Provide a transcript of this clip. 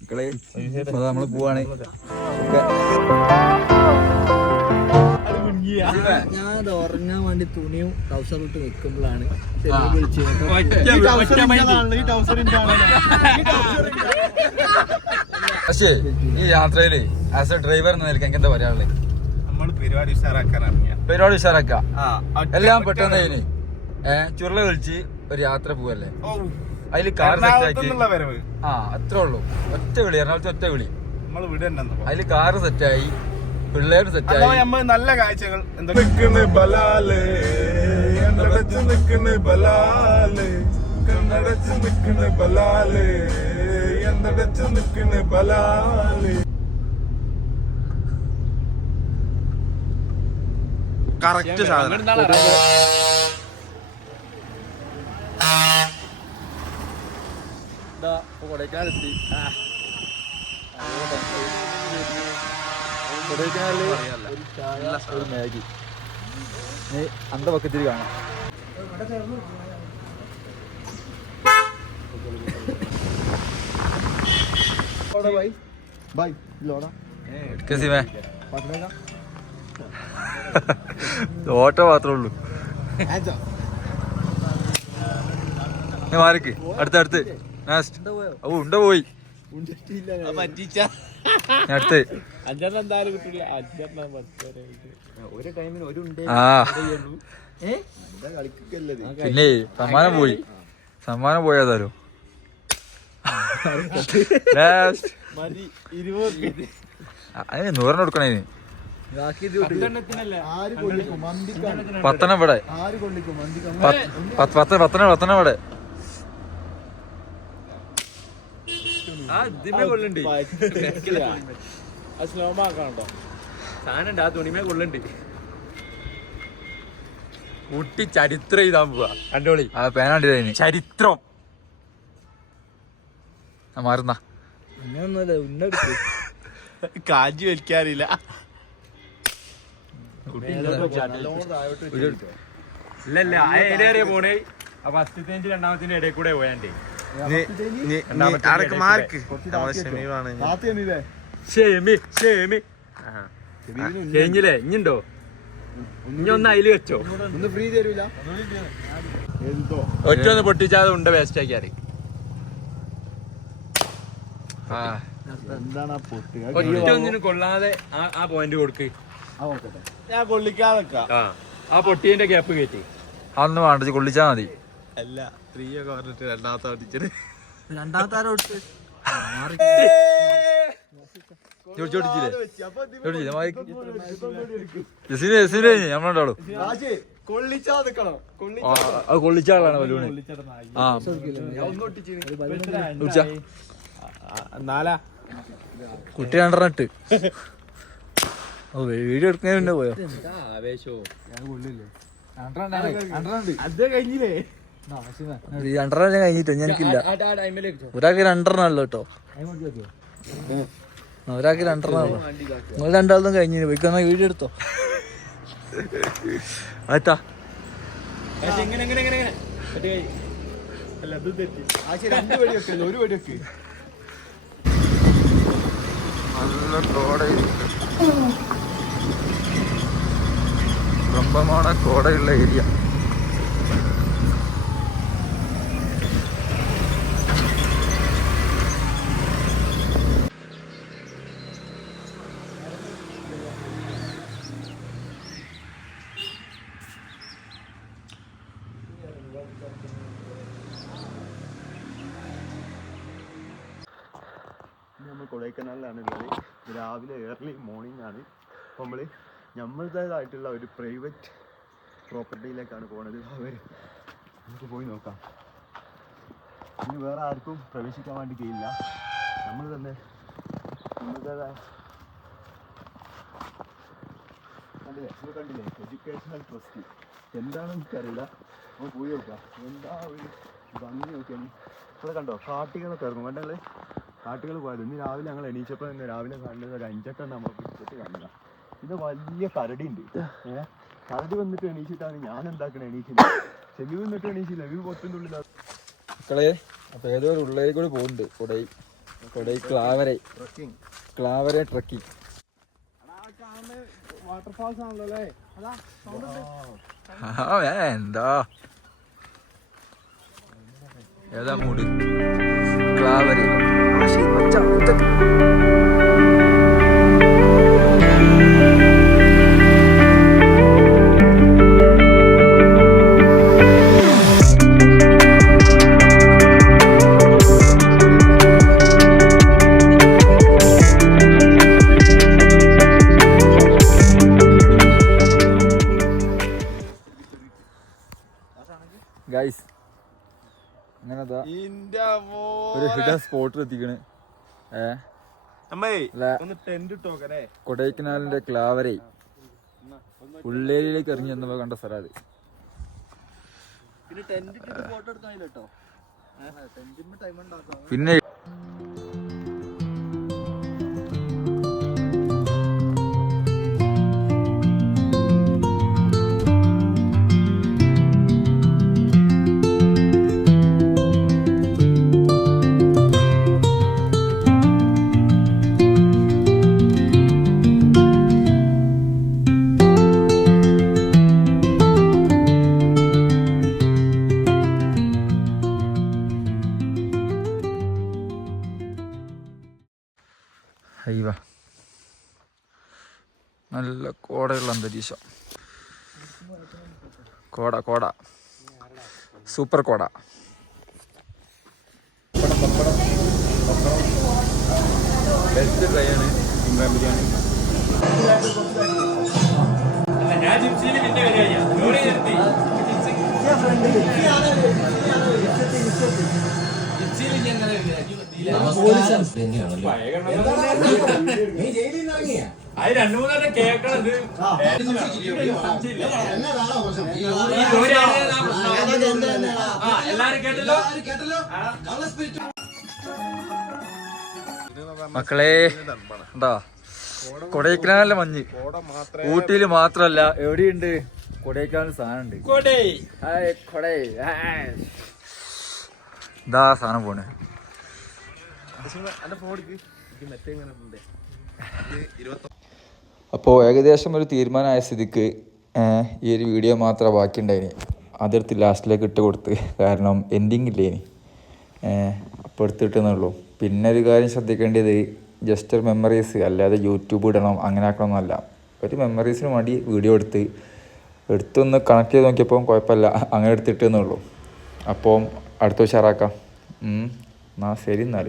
മക്കളെ നമ്മള് പോവാണ്. ഞാൻ ഉറങ്ങാൻ വേണ്ടി തുണിയും ട്രൗസറും ഇട്ട് വെക്കുമ്പോഴാണ് പക്ഷേ ഈ യാത്രയില് ആസ് എ ഡ്രൈവർ എന്ന നിലയ്ക്ക് എനിക്ക് എന്താ പറയാനുള്ളത്? പരിപാടി ഉഷാറാക്ക. എല്ലാം പെട്ടെന്ന് കഴിഞ്ഞ് ചുരുള വിളിച്ച് ഒരു യാത്ര പോവല്ലേ, അതില് കാർ സെറ്റാക്കി. അത്രേ ഉള്ളൂ. ഒറ്റ വിളി, എറണാകുളത്ത് ഒറ്റ വിളി. അതില് കാറ് സെറ്റായി, പിള്ളേര് സെറ്റായി. നല്ല കാഴ്ചകൾ കറക്റ്റ് സാധനം. കൊടൈക്കനാലെത്തി. ഒരു മാഗി അന്ത പക്കത്തിൽ കാണാം. ഓട്ടോ മാത്രമേ ഉള്ളൂ. മാറിക്ക് അടുത്തടുത്ത് ഉണ്ട പോയി അടുത്ത്. പിന്നെ സമ്മാനം പോയതാരോ. അതിന് 100 കൊടുക്കണേ. 10 ഇവിടെ, 10 ഇവിടെ. കുട്ടി ചരിത്രം എഴുതാൻ പോവാ. കണ്ടോളി ആ പേനാണ്ടി ചരിത്രം മാറുന്ന കാജി വലിക്കാറില്ല. ഇല്ലല്ല ഏരിയ പോണേ. ഫസ്റ്റത്തെ 2ാമത്തിന്റെ ഇടയിൽ കൂടെ പോയാണ്ടേ. കഴിഞ്ഞില്ലേ? ഇഞ്ഞുണ്ടോ? ഇനി ഒന്ന് അതില് വെച്ചോ. ഒറ്റ ഒന്ന് പൊട്ടിച്ചാതെ ഉണ്ട് വേസ്റ്റ് ആക്കിയാല്. ഒറ്റ ഒന്നിനും കൊള്ളാതെ ആ പോയിന്റ് കൊടുക്ക്. ഞാൻ കൊള്ളിക്കാതെ ആ പൊട്ടിയന്റെ ഗ്യാപ്പ് കയറ്റി അന്ന് വേണ്ട കൊള്ളിച്ചാ മതി. അല്ല 3 ഒക്കെ പറഞ്ഞിട്ട് രണ്ടാമത്തെ അടിച്ചത്. നമ്മളുണ്ടാളൂ കൊള്ളിച്ചാളാണ് ബലൂണ്. കുട്ടി 2 ഇട്ട് വീഡിയോ എടുക്കുന്നതിന് മുന്നേ പോയോ? അത് കഴിഞ്ഞില്ലേ? 2 കഴിഞ്ഞിട്ടോ? എനിക്കില്ല. ഒരാൾക്ക് 2 കേട്ടോ. ഒരാൾക്ക് 2 നിങ്ങൾ 2 കഴിഞ്ഞു പോയിക്കാ. വീഡിയോ എടുത്തോ. അതാ ബ്രഹ്മമാണ് കോടയുള്ള ഏരിയ. നമ്മൾ കൊടൈക്കനാലിലാണ് ഉള്ളത്. രാവിലെ ഏർലി മോർണിംഗ് ആണ്. അപ്പോൾ നമ്മളുടേതായിട്ടുള്ള ഒരു പ്രൈവറ്റ് പ്രോപ്പർട്ടിയിലേക്കാണ് പോകുന്നത്. നമുക്ക് പോയി നോക്കാം. ഇനി വേറെ ആർക്കും പ്രവേശിക്കാൻ വേണ്ടി കഴിയില്ല. നമ്മൾ തന്നെ നമ്മളുടേതായ കണ്ടില്ലേ എഡ്യൂക്കേഷണൽ ട്രസ്റ്റ് എന്താണെന്ന് എനിക്കറിയില്ല. നമ്മൾ പോയി നോക്കാം. എന്താ ഒരു ഭംഗി നോക്കിയാണ്. ഇവിടെ കണ്ടോ കാട്ടികളൊക്കെ ഇറങ്ങും. കണ്ടല്ലേ കാട്ടുകൾ പോയത്. ഇന്ന് രാവിലെ ഞങ്ങൾ എണീച്ചപ്പോൾ തന്നെ രാവിലെ കണ്ടത് ഒരു 5 നമ്മൾ പിടിച്ചിട്ട് കാണുക. ഇത് വലിയ കരടി ഉണ്ട്. കരടി വന്നിട്ട് എണീച്ചിട്ടാണ് ഞാൻ എന്താക്കണേ. എണീച്ചില്ല. ചെവി വന്നിട്ട് എണീച്ചില്ല. ചെവി പൊട്ടുന്നുള്ളില്ല. മക്കളെ അപ്പോൾ ഏതോ ഒരു ഉള്ളേരി കൂടി പോകുന്നുണ്ട് കൊടൈ ക്ലാവരെ ട്രക്കിംഗ്. വാട്ടർഫാൾസ് ആണല്ലോ അല്ലേ? എന്താ ഏതാ മൂട് ക്ലാവരെ. ഗൈസ് അങ്ങനെ ഒരു ഹിഡൻ സ്പോട്ടിൽ എത്തിക്കണ്. കൊടൈക്കനാലിന്റെ ക്ലാവരൈ ഉള്ളേരിയിലേക്ക് ഇറങ്ങി എന്നപ്പോ കണ്ട സ്ഥലം അത്. പിന്നെ ഹൈവ നല്ല കോടയുള്ള അന്തരീക്ഷം. കോട സൂപ്പർ കോട. ബെസ്റ്റ് ട്രൈ ആണ് ഇമ്രാൻ ബിരിയാണി. മക്കളെ എന്താ കൊടൈക്കനാലിലെ മഞ്ഞ് ഊട്ടിയില് മാത്രല്ല എവിടെയുണ്ട് കൊടൈക്കനാലിൽ സാധനം ഉണ്ട്. ഇതാ സാധനം പോണ്. അപ്പോൾ ഏകദേശം ഒരു തീരുമാനമായ സ്ഥിതിക്ക് ഈ ഒരു വീഡിയോ മാത്രമേ ബാക്കിയുണ്ടായിന്. അതെടുത്ത് ലാസ്റ്റിലേക്ക് ഇട്ട് കൊടുത്ത്, കാരണം എൻഡിങ് ഇല്ലേനി. അപ്പോൾ എടുത്തിട്ടെന്നുള്ളൂ. പിന്നെ ഒരു കാര്യം ശ്രദ്ധിക്കേണ്ടത് ജസ്റ്റ് ഒരു മെമ്മറീസ്, അല്ലാതെ യൂട്യൂബ് ഇടണം അങ്ങനെ ആക്കണമെന്നല്ല. ഒരു മെമ്മറീസിന് വേണ്ടി വീഡിയോ എടുത്തൊന്ന് കണക്ട് ചെയ്ത് നോക്കിയപ്പോൾ കുഴപ്പമില്ല, അങ്ങനെ എടുത്തിട്ടെന്നുള്ളൂ. അപ്പോൾ അടുത്ത ഉഷാറാക്കാം. എന്നാൽ ശരി എന്നാൽ.